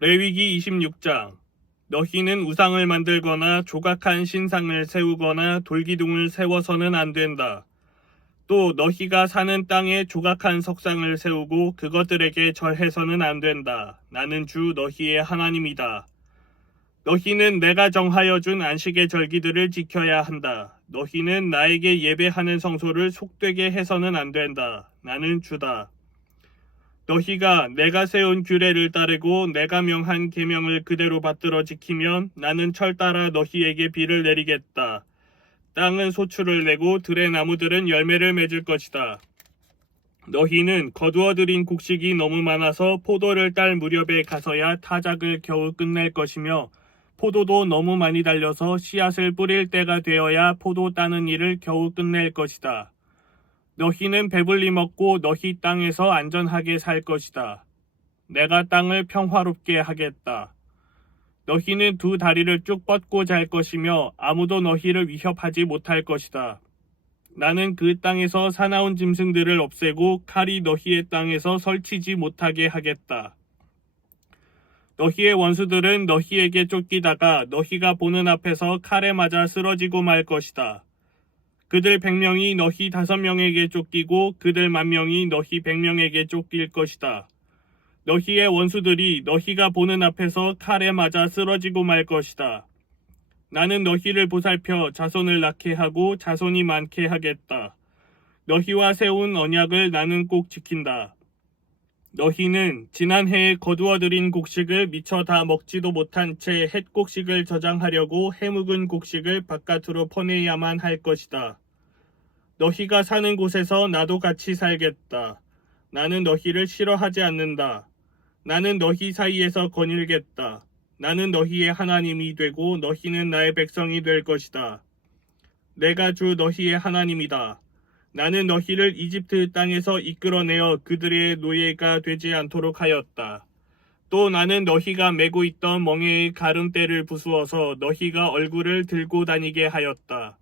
레위기 26장. 너희는 우상을 만들거나 조각한 신상을 세우거나 돌기둥을 세워서는 안 된다. 또 너희가 사는 땅에 조각한 석상을 세우고 그것들에게 절해서는 안 된다. 나는 주 너희의 하나님이다. 너희는 내가 정하여 준 안식의 절기들을 지켜야 한다. 너희는 나에게 예배하는 성소를 속되게 해서는 안 된다. 나는 주다. 너희가 내가 세운 규례를 따르고 내가 명한 계명을 그대로 받들어 지키면 나는 철 따라 너희에게 비를 내리겠다. 땅은 소출을 내고 들의 나무들은 열매를 맺을 것이다. 너희는 거두어들인 곡식이 너무 많아서 포도를 딸 무렵에 가서야 타작을 겨우 끝낼 것이며 포도도 너무 많이 달려서 씨앗을 뿌릴 때가 되어야 포도 따는 일을 겨우 끝낼 것이다. 너희는 배불리 먹고 너희 땅에서 안전하게 살 것이다. 내가 땅을 평화롭게 하겠다. 너희는 두 다리를 쭉 뻗고 잘 것이며 아무도 너희를 위협하지 못할 것이다. 나는 그 땅에서 사나운 짐승들을 없애고 칼이 너희의 땅에서 설치지 못하게 하겠다. 너희의 원수들은 너희에게 쫓기다가 너희가 보는 앞에서 칼에 맞아 쓰러지고 말 것이다. 그들 100명이 너희 5명에게 쫓기고 그들 10,000명이 너희 100명에게 쫓길 것이다. 너희의 원수들이 너희가 보는 앞에서 칼에 맞아 쓰러지고 말 것이다. 나는 너희를 보살펴 자손을 낳게 하고 자손이 많게 하겠다. 너희와 세운 언약을 나는 꼭 지킨다. 너희는 지난해에 거두어들인 곡식을 미처 다 먹지도 못한 채 햇곡식을 저장하려고 해묵은 곡식을 바깥으로 퍼내야만 할 것이다. 너희가 사는 곳에서 나도 같이 살겠다. 나는 너희를 싫어하지 않는다. 나는 너희 사이에서 거닐겠다. 나는 너희의 하나님이 되고 너희는 나의 백성이 될 것이다. 내가 주 너희의 하나님이다. 나는 너희를 이집트 땅에서 이끌어내어 그들의 노예가 되지 않도록 하였다. 또 나는 너희가 메고 있던 멍에의 가름대를 부수어서 너희가 얼굴을 들고 다니게 하였다.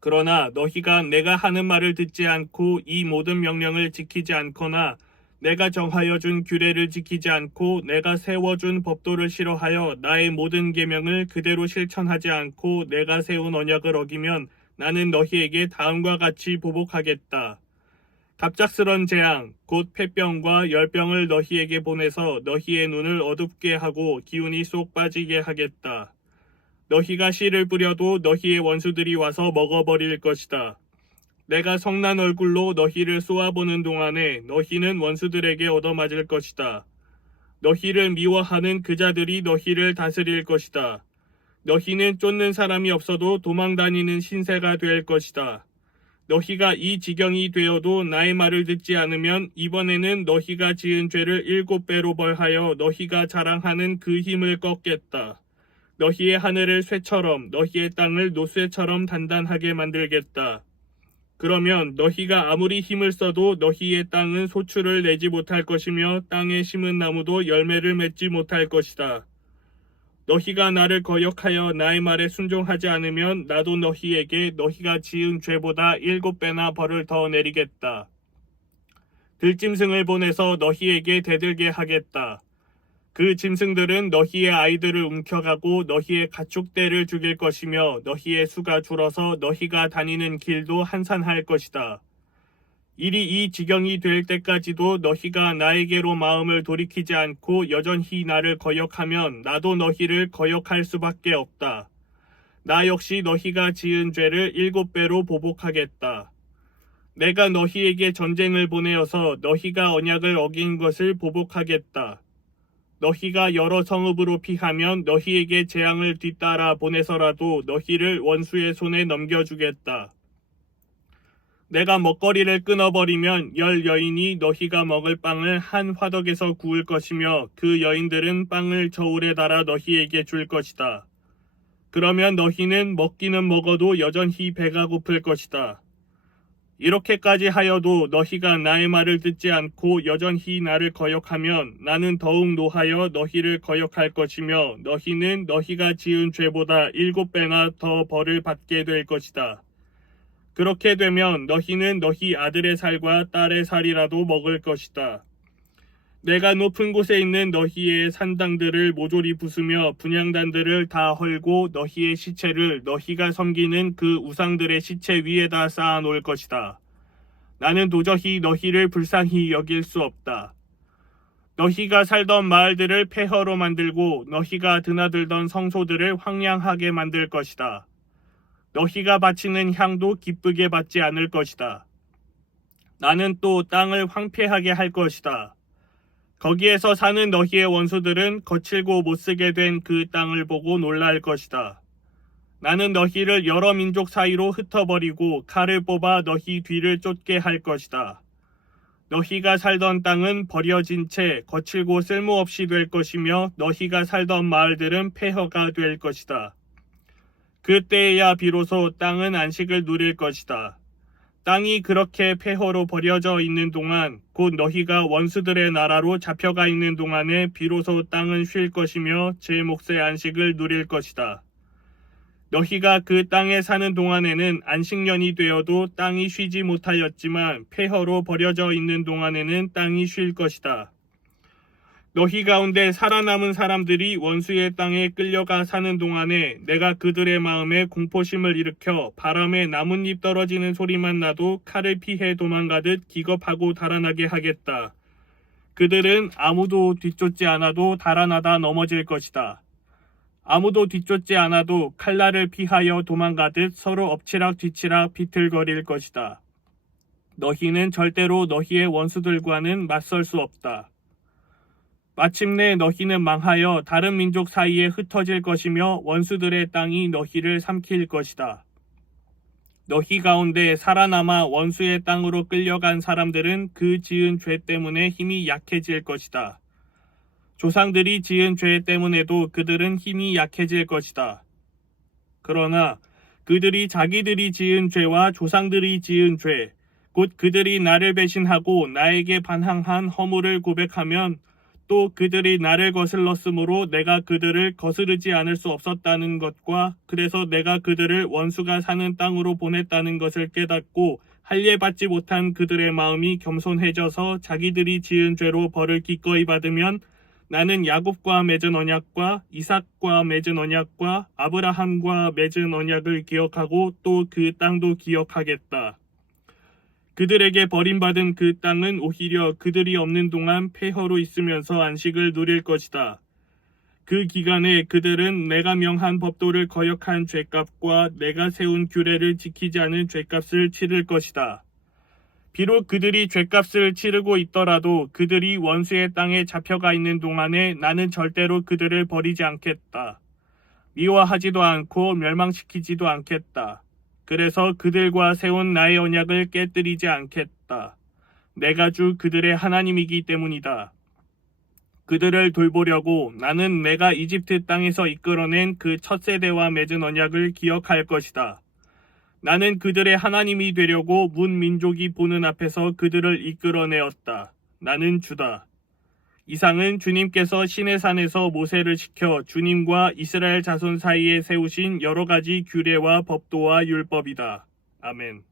그러나 너희가 내가 하는 말을 듣지 않고 이 모든 명령을 지키지 않거나 내가 정하여 준 규례를 지키지 않고 내가 세워준 법도를 싫어하여 나의 모든 계명을 그대로 실천하지 않고 내가 세운 언약을 어기면 나는 너희에게 다음과 같이 보복하겠다. 갑작스런 재앙, 곧 폐병과 열병을 너희에게 보내서 너희의 눈을 어둡게 하고 기운이 쏙 빠지게 하겠다. 너희가 씨를 뿌려도 너희의 원수들이 와서 먹어버릴 것이다. 내가 성난 얼굴로 너희를 쏘아보는 동안에 너희는 원수들에게 얻어맞을 것이다. 너희를 미워하는 그 자들이 너희를 다스릴 것이다. 너희는 쫓는 사람이 없어도 도망다니는 신세가 될 것이다. 너희가 이 지경이 되어도 나의 말을 듣지 않으면 이번에는 너희가 지은 죄를 7배로 벌하여 너희가 자랑하는 그 힘을 꺾겠다. 너희의 하늘을 쇠처럼 너희의 땅을 노쇠처럼 단단하게 만들겠다. 그러면 너희가 아무리 힘을 써도 너희의 땅은 소출을 내지 못할 것이며 땅에 심은 나무도 열매를 맺지 못할 것이다. 너희가 나를 거역하여 나의 말에 순종하지 않으면 나도 너희에게 너희가 지은 죄보다 7배나 벌을 더 내리겠다. 들짐승을 보내서 너희에게 대들게 하겠다. 그 짐승들은 너희의 아이들을 움켜가고 너희의 가축대를 죽일 것이며 너희의 수가 줄어서 너희가 다니는 길도 한산할 것이다. 일이 이 지경이 될 때까지도 너희가 나에게로 마음을 돌이키지 않고 여전히 나를 거역하면 나도 너희를 거역할 수밖에 없다. 나 역시 너희가 지은 죄를 7배로 보복하겠다. 내가 너희에게 전쟁을 보내어서 너희가 언약을 어긴 것을 보복하겠다. 너희가 여러 성읍으로 피하면 너희에게 재앙을 뒤따라 보내서라도 너희를 원수의 손에 넘겨주겠다. 내가 먹거리를 끊어버리면 10여인이 너희가 먹을 빵을 한 화덕에서 구울 것이며 그 여인들은 빵을 저울에 달아 너희에게 줄 것이다. 그러면 너희는 먹기는 먹어도 여전히 배가 고플 것이다. 이렇게까지 하여도 너희가 나의 말을 듣지 않고 여전히 나를 거역하면 나는 더욱 노하여 너희를 거역할 것이며 너희는 너희가 지은 죄보다 7배나 더 벌을 받게 될 것이다. 그렇게 되면 너희는 너희 아들의 살과 딸의 살이라도 먹을 것이다. 내가 높은 곳에 있는 너희의 산당들을 모조리 부수며 분향단들을 다 헐고 너희의 시체를 너희가 섬기는 그 우상들의 시체 위에다 쌓아 놓을 것이다. 나는 도저히 너희를 불쌍히 여길 수 없다. 너희가 살던 마을들을 폐허로 만들고 너희가 드나들던 성소들을 황량하게 만들 것이다. 너희가 바치는 향도 기쁘게 받지 않을 것이다. 나는 또 땅을 황폐하게 할 것이다. 거기에서 사는 너희의 원수들은 거칠고 못쓰게 된 그 땅을 보고 놀랄 것이다. 나는 너희를 여러 민족 사이로 흩어버리고 칼을 뽑아 너희 뒤를 쫓게 할 것이다. 너희가 살던 땅은 버려진 채 거칠고 쓸모없이 될 것이며 너희가 살던 마을들은 폐허가 될 것이다. 그때에야 비로소 땅은 안식을 누릴 것이다. 땅이 그렇게 폐허로 버려져 있는 동안 곧 너희가 원수들의 나라로 잡혀가 있는 동안에 비로소 땅은 쉴 것이며 제 몫의 안식을 누릴 것이다. 너희가 그 땅에 사는 동안에는 안식년이 되어도 땅이 쉬지 못하였지만 폐허로 버려져 있는 동안에는 땅이 쉴 것이다. 너희 가운데 살아남은 사람들이 원수의 땅에 끌려가 사는 동안에 내가 그들의 마음에 공포심을 일으켜 바람에 나뭇잎 떨어지는 소리만 나도 칼을 피해 도망가듯 기겁하고 달아나게 하겠다. 그들은 아무도 뒤쫓지 않아도 달아나다 넘어질 것이다. 아무도 뒤쫓지 않아도 칼날을 피하여 도망가듯 서로 엎치락 뒤치락 비틀거릴 것이다. 너희는 절대로 너희의 원수들과는 맞설 수 없다. 마침내 너희는 망하여 다른 민족 사이에 흩어질 것이며 원수들의 땅이 너희를 삼킬 것이다. 너희 가운데 살아남아 원수의 땅으로 끌려간 사람들은 그 지은 죄 때문에 힘이 약해질 것이다. 조상들이 지은 죄 때문에도 그들은 힘이 약해질 것이다. 그러나 그들이 자기들이 지은 죄와 조상들이 지은 죄, 곧 그들이 나를 배신하고 나에게 반항한 허물을 고백하면 또 그들이 나를 거슬렀으므로 내가 그들을 거스르지 않을 수 없었다는 것과 그래서 내가 그들을 원수가 사는 땅으로 보냈다는 것을 깨닫고 할례 받지 못한 그들의 마음이 겸손해져서 자기들이 지은 죄로 벌을 기꺼이 받으면 나는 야곱과 맺은 언약과 이삭과 맺은 언약과 아브라함과 맺은 언약을 기억하고 또 그 땅도 기억하겠다. 그들에게 버림받은 그 땅은 오히려 그들이 없는 동안 폐허로 있으면서 안식을 누릴 것이다. 그 기간에 그들은 내가 명한 법도를 거역한 죄값과 내가 세운 규례를 지키지 않은 죄값을 치를 것이다. 비록 그들이 죄값을 치르고 있더라도 그들이 원수의 땅에 잡혀가 있는 동안에 나는 절대로 그들을 버리지 않겠다. 미워하지도 않고 멸망시키지도 않겠다. 그래서 그들과 세운 나의 언약을 깨뜨리지 않겠다. 내가 주 그들의 하나님이기 때문이다. 그들을 돌보려고 나는 내가 이집트 땅에서 이끌어낸 그 첫 세대와 맺은 언약을 기억할 것이다. 나는 그들의 하나님이 되려고 문 민족이 보는 앞에서 그들을 이끌어내었다. 나는 주다. 이상은 주님께서 시내산에서 모세를 시켜 주님과 이스라엘 자손 사이에 세우신 여러 가지 규례와 법도와 율법이다. 아멘.